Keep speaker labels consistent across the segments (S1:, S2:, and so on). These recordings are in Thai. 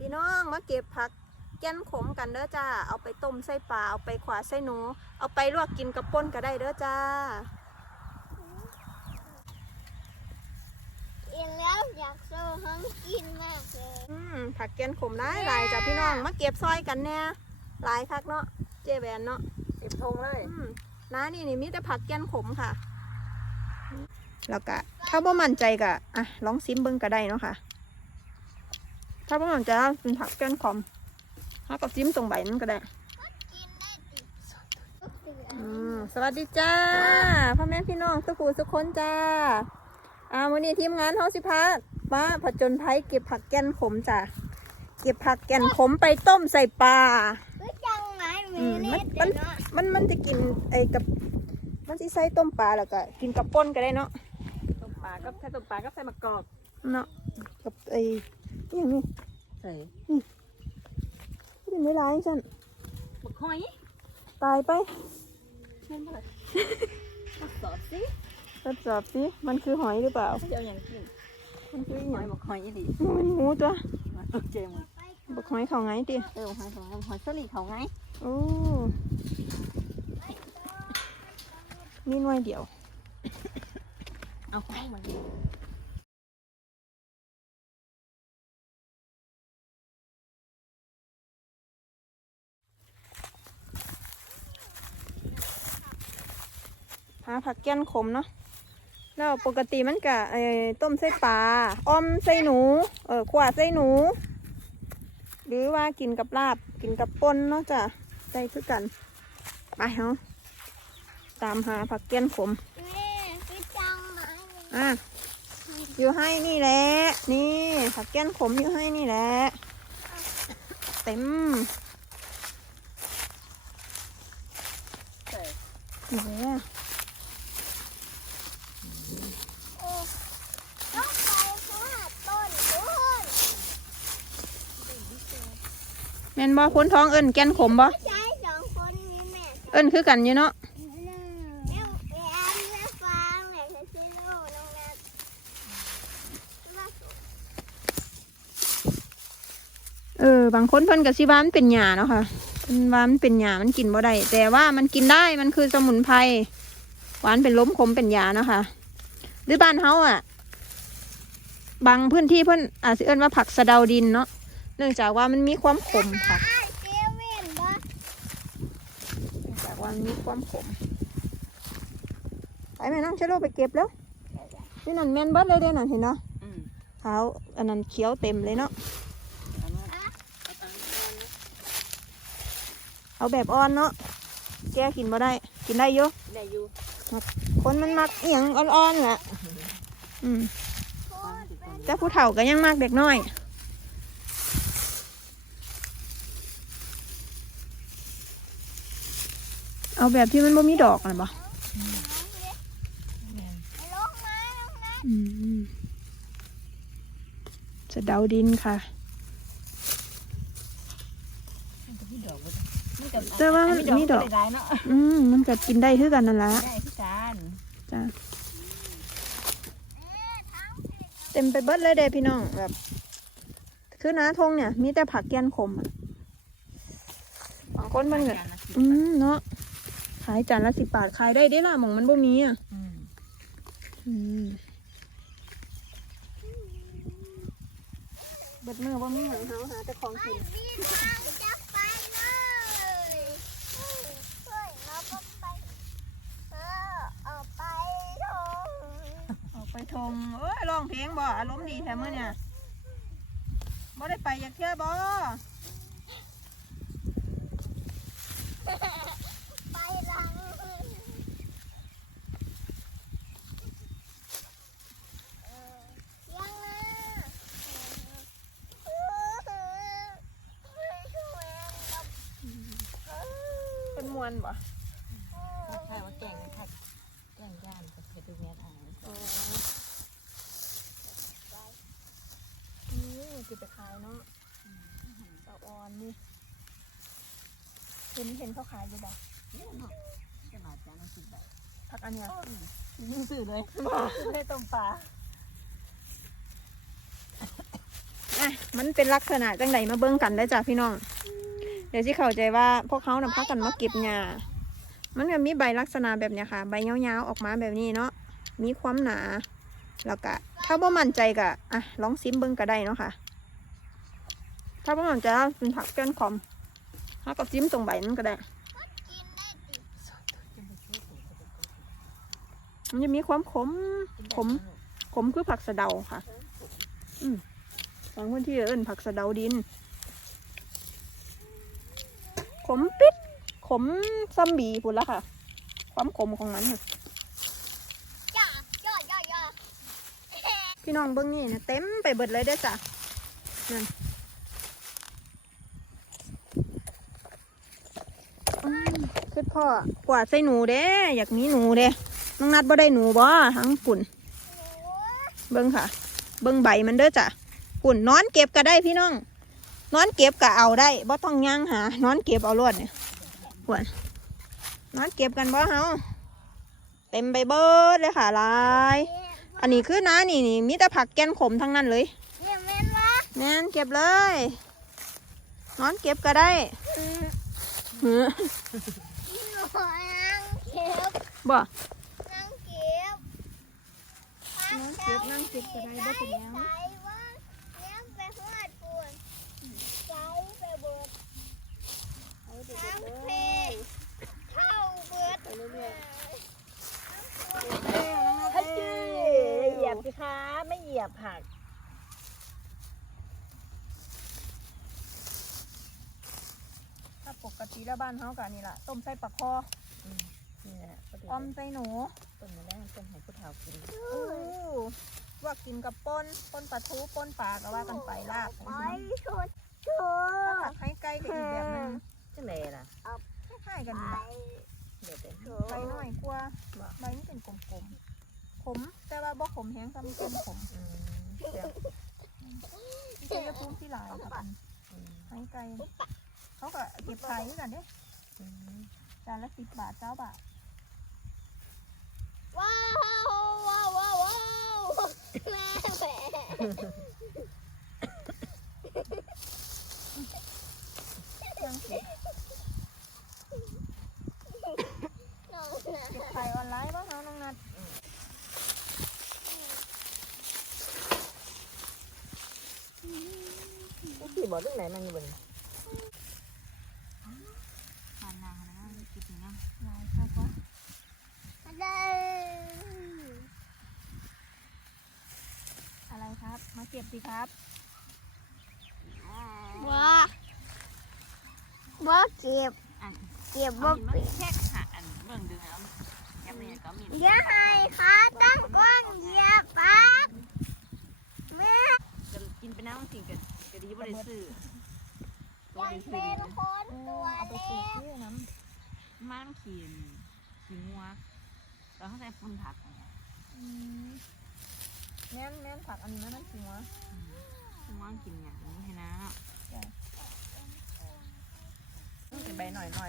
S1: พี่น้องมาเก็บผักแก้นขมกันเด้อจ้า เอาไปต้มใส่ปลาเอาไปขวาใส่หนู เอาไปลวกกินกับป่นก็ได้เด้อจ้า
S2: เอ็นแล้วอยากโซ่ห้องกินมากเลย
S1: อืมผักแก้นขมหลายหลายจ้าพี่น้องมาเก็บซอยกันแน่หลายคักเนาะเจแบนเนาะ
S3: เก็บธงเลย
S1: อืมน้านี่นี่มีแต่ผักแก้นขมค่ะ แล้วก็ถ้าบ่มั่นใจก็อะลองซิมเบิ่งก็ได้เนาะค่ะ ถ้าบ่มั่นใจว่าเป็นผักแก้นขมถ้าก็ซิมตรงใบนั้นก็ได้
S2: กินได้ติด
S1: อืมสวัสดีจ้าพ่อแม่พี่น้องสุขูสุขคนจ้าอ่าวันนี้ทีมงานเฮาสิพามาผจญภัยเก็บผักแก่นขมจ้ะเก็บผักแก่นขมไปต้มใส่ปลา
S2: คือจังไหม
S1: อื
S2: มี
S1: ม
S2: เน็ต
S1: มัน
S2: เนาะ
S1: มันมันจะกินไอ้กับมันสิใส่ต้มปลาแล้วก็กินกับป่นก็ได้เนาะ
S3: ต้มปลาก็ใส่ต้มปลาก็ใส่มะกอก
S1: เนาะกับไอ้อห ย่างนี้
S3: ใส่
S1: กินไม่ร้ายฉัน
S3: มะหอย
S1: ตายไป
S3: เช่นอะไรมาสอบสิ
S1: ทดสอบสิมันคือหอยหรือเปล่า
S3: เดี๋ยวอย่างกิน
S1: มันคืออ
S3: ห
S1: ห
S3: อ
S1: ยั
S3: ย
S1: ง
S3: มะหอยอีดี
S1: มันหมูตัว
S3: เออเจมส์
S1: บักหอยเขาไงติ
S3: เออหอยของหอยสลิดเขาไง
S1: โอ้มีหน่วยเดียว
S3: เอาของมัน
S1: หาผักแก้นขมเนาะแล้วปกติมันกะไอ้ต้มใส่ปลาอ้อมใส่หนู เออขวาใส่หนู หรือว่ากินกับลาบกินกับป่นเนาะจ้ะได้คือกัน ไปเนาะตามหาผักแก้นขม
S2: แม่คือจังไหม
S1: อะอยู่ให้นี่แหละ นี่ผักแก้นขมอยู่ให้นี่แหละ เต็ม
S3: ใส่
S1: นี่แหละ
S2: โอ้ต้องไปเพราะว่าต้นต้น
S1: แม่นบ่พ้นท้องเอิ้นแก้นขมบ่
S2: ใช้สองคนนี้แม่
S1: เอิ้นคือกันอยู่เนาะ
S2: แม่ไปอ่านแม่ฟังแม่จะซื้อโลน้องนัทว่า
S1: เออบางคนเพิ่นก็สิว่ามันเป็นหญ้าเนาะค่ะเพิ่นว่ามันเป็นหญ้ามันกินบ่ได้แต่ว่ามันกินได้มันคือสมุนไพรหวานเป็นล้มขมเป็นยาเนาะค่ะ หรือบ้านเฮาอะ บางพื้นที่เพิ่นอาจสิเอิ้นว่าผักสะเดาดินเนาะ นื่องจากว่ามันมีความขมค่ะ
S2: ไอ้เจเว่นบ่
S1: เนื่องจากว่ามันมีความขมไปแม่น้องเชโลไปเก็บแล้วนี่นั่นแม่นเบิดเลยเด้นั่นเห็นเนาะ
S3: อืม
S1: ขาวอันนั้นเขียวเต็มเลยเนาะ
S3: เอามาเอาตังค์มา
S1: เอาแบบอ่อนเนาะแกกินบ่ได้ กินได้อยู่
S3: ได้อยู่
S1: คนมันมักเอียงอ่อนๆแหละอืม
S2: โคตรเป็น
S1: แต่ผู้เฒ่าก็ยังมักเด็กน้อย เอาแบบที่มันบ่มีดอกนะบ่
S2: ไอ้ลงมาน้องนัท
S1: อืมจะเดาดินค่ะ
S3: มันก็มีดอกเว้ยมีดอก
S1: แต่ว่ามันมีดอก
S3: ได้เนาะ
S1: อืมมันก็กินได้คือกันนั่นแหละ
S3: ได้ที่การ
S1: จ้ะเต็มไปเบิดเลยเด้พี่น้องแบบ คือนาทงเนี่ย มีแต่ผักแกนขมอะบางคนมันก็อืมเนาะขายจานละสิบบาทขายได้เด้ล่ะหมองมันบ่มีอะ
S3: อืม
S1: อืมเบิดมือบ่มีหยังเฮาหาแต่ของกิน
S2: พี่ทางจะไปเลยเฮ้ยเราก็ไปเออเอาไปทง
S1: ออกไปทงเอ้ยร้องเพลงบ่อารมณ์ดีแท้มื้อเนี่ยบ่ได้ไปอยากเที่ยวบ่
S2: ไปหลังเออยังนะเออไม่ช่วยกับเออ
S1: เป็นม วนบ่
S3: ใช่ว่าแกงค่ะแกงย่านกับเผ็ดดูเมียนอ่าง
S1: อ๋อนี่สิไปขายเนาะตะออนนี่เห็นเห็นเขาขายอยู่บ่
S3: เนี่ยเนาะขนาดจานละสิบบาท
S1: ผักอันเนี้ย
S3: ยิ่งซื้อเลย
S1: ซื้อให้ต้มปลา
S3: แล้
S1: อะมันเป็นลักษณะจังไดมาเบิ่งกันได้อจ้ะพี่น้อง เดี๋ยวสิเข้าใจว่าพวกเขานำพากันมาเก็บหญ้ามันก็มีใบลักษณะแบบเนี้ยค่ะ ใบยาวๆออกมาแบบนี้เนาะมีความหนา แล้วก็ถ้าบ่มั่นใจก็อะลองซิมเบิ่งก็ได้เนาะค่ะ ถ้าบ่มั่นใจเป็นผักแก้นขอมถ้าก็จิ้มตรงใบนั้นก็ได้มันจะมีความขมขมขมคือผักสะเดาค่ะ อืมบางพื้นที่เอิ้นผักสะเดาดิน มปิด ขมซัมบีพุ่นละค่ะ ความขมของมันน่ะ
S2: จ้าจ้าจ้าจ้า
S1: พี่น้องเบิ้งนี่นะเต็มไปเบิดเลยเด้อจ้ะนั่นอืมคือพ่อกวาดใส่หนูเด้ อยากมีหนูเด้น้องนัดบ่ได้หนูบ่ทั้งปุ่น เบิ้งค่ะ เบิ้งใบมันเด้อจ้ะปุ่นนอนเก็บก็ได้พี่น้อง นอนเก็บก็เอาได้บ่ต้องย่างหานอนเก็บเอารวดเนี่ยปุ่นนอนเก็บกันบ่เฮาเต็มไปเบิดเลยค่ะหลายอันนี้คือนะนี่นี่มีแต่ผักแกนขมทั้งนั้นเลย
S2: เนี่ยแม่นวะ
S1: แม่นเก็บเลย นอนเก็บก็ได้
S2: อืม
S1: หือ
S2: หนูนั่งเก็บ
S1: บ่
S2: นั่งเก็บ
S1: นั่งเก็บนั่งเก็บก็ได้บ่เป็นหยัง
S2: ใส่ว่าเนี่ยไปหอดปูนใส่ไปเบิด น้ำเพเข้าเบิด
S1: ไปเรื่อย
S3: ฮัจจีเหยียบสิคะไม่เหยียบผัก
S1: ๆถ้าปกติแล้วบ้านเฮาก็นี่ล่ะ ต้มใส่ปลาคอ
S3: นี่แหละก็
S1: ออมใส่หนู
S3: ต้นมาแล้วต้นให้ผู้เฒ่ากิน
S1: อู้ว่ากินกับป่นป่นปลาทูป่นปลาก็ว่ากันไปลาบ
S2: ไปชุดชุ
S1: ถ้า
S2: ด
S1: ผักให้ไก่ก็อีกแบบหนึง
S3: จังไดล่ะ
S1: คล้ายๆกัน
S2: ไป
S1: นี่ล่ะ
S3: เดี๋ยวเดี๋ยว
S1: ใบน้อยกว่าใบนี่เป็นกลมๆขมแต่ว่าบ่ขมแห้งซ้ำเป็นขม
S3: อืมเดี๋ยว
S1: ที่ชัยภูมิที่หลายค่ะ
S3: อืม
S1: ให้ไก่เขาก็เก็บขายด้วยกันเด้
S3: อืม
S1: จานละสิบบาทเจ้าบาท
S2: ว้าวว้าวว้าวว้าวแม่แม่
S1: ยังเก็บ
S2: น้องนะ
S1: เก็บขายออนไลน์ป่ะคะน้องนัด
S3: พี่บอกเรื่องไหนมันอยู่บน
S1: ผ่านนางนะคิดถึงยังลายค่ะก็
S2: ได้
S1: อะไรครับ มาเก็บสิครับ
S2: ว้า บ่เก็บ
S3: อัน
S2: เก็บบ่เป็น
S3: แค่หาอันเบิ่งดึงเอายังไม่ก็มี
S2: อย่าให้ขาตั้งกว้างเหยียบปากแม่
S3: จะกินไปน้ำสิ่งกันก็ดีบ่ได้ซื้อ
S2: ยังเป็นคนตัว
S1: เอาไป
S2: เล็
S1: สูบ
S2: ก
S1: ที่น้
S3: ม้านขีนขีงัวแล้วเขาใส่ฝุ่นผักำ
S1: อืมแม่นแม่นผักอันนี้แม่นมันจริงวะ
S3: ม้านกินอย่างนี้ให้นะ
S1: จ้ะ
S3: เป็นใบหน่อยหน่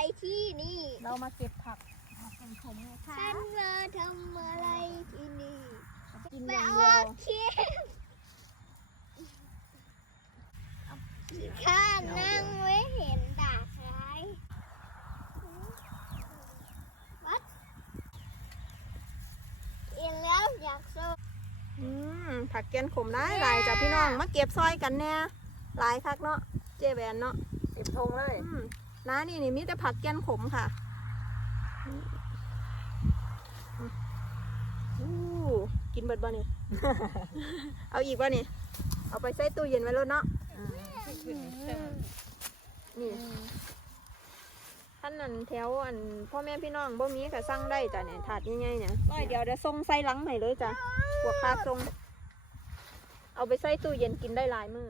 S2: ทำอะไรที่นี่
S1: เรามาเก็บผักผักเป็นขมไงคะ
S2: ฉันมาทำอะไรที่นี่
S1: กินอ
S2: ไป
S1: ย่าง
S2: เอา
S1: เดียว
S2: เข็มข้านั่งไว้เห็นตาซ้ายวัดกินแล้วอยากสู้
S1: อืมผักแกนขมได้หลายจ้ะพี่น้อง มาเก็บซอยกันแน่หลายคักเนาะ เจแบนเนาะ
S3: เก็บทงเลย
S1: อืม น้านี่นี่มีแต่ผักแกนขมค่ะอู้กินเบิดบ่นี่ เอาอีกบ่นี่ เอาไปใส่ตู้เย็นไว้แล้วเนาะนี่ท่านนั้นแถวอันพ่อแม่พี่น้องบ่มีก็สั่งได้จ้ะเนี่ยถาดใหญ่ๆเนี่ยร้อยเดียวเดี๋ยวส่งใส่หลังให้เลยจ้ะบวกค่าส่งเอาไปใส่ตู้เย็นกินได้หลายมื้อ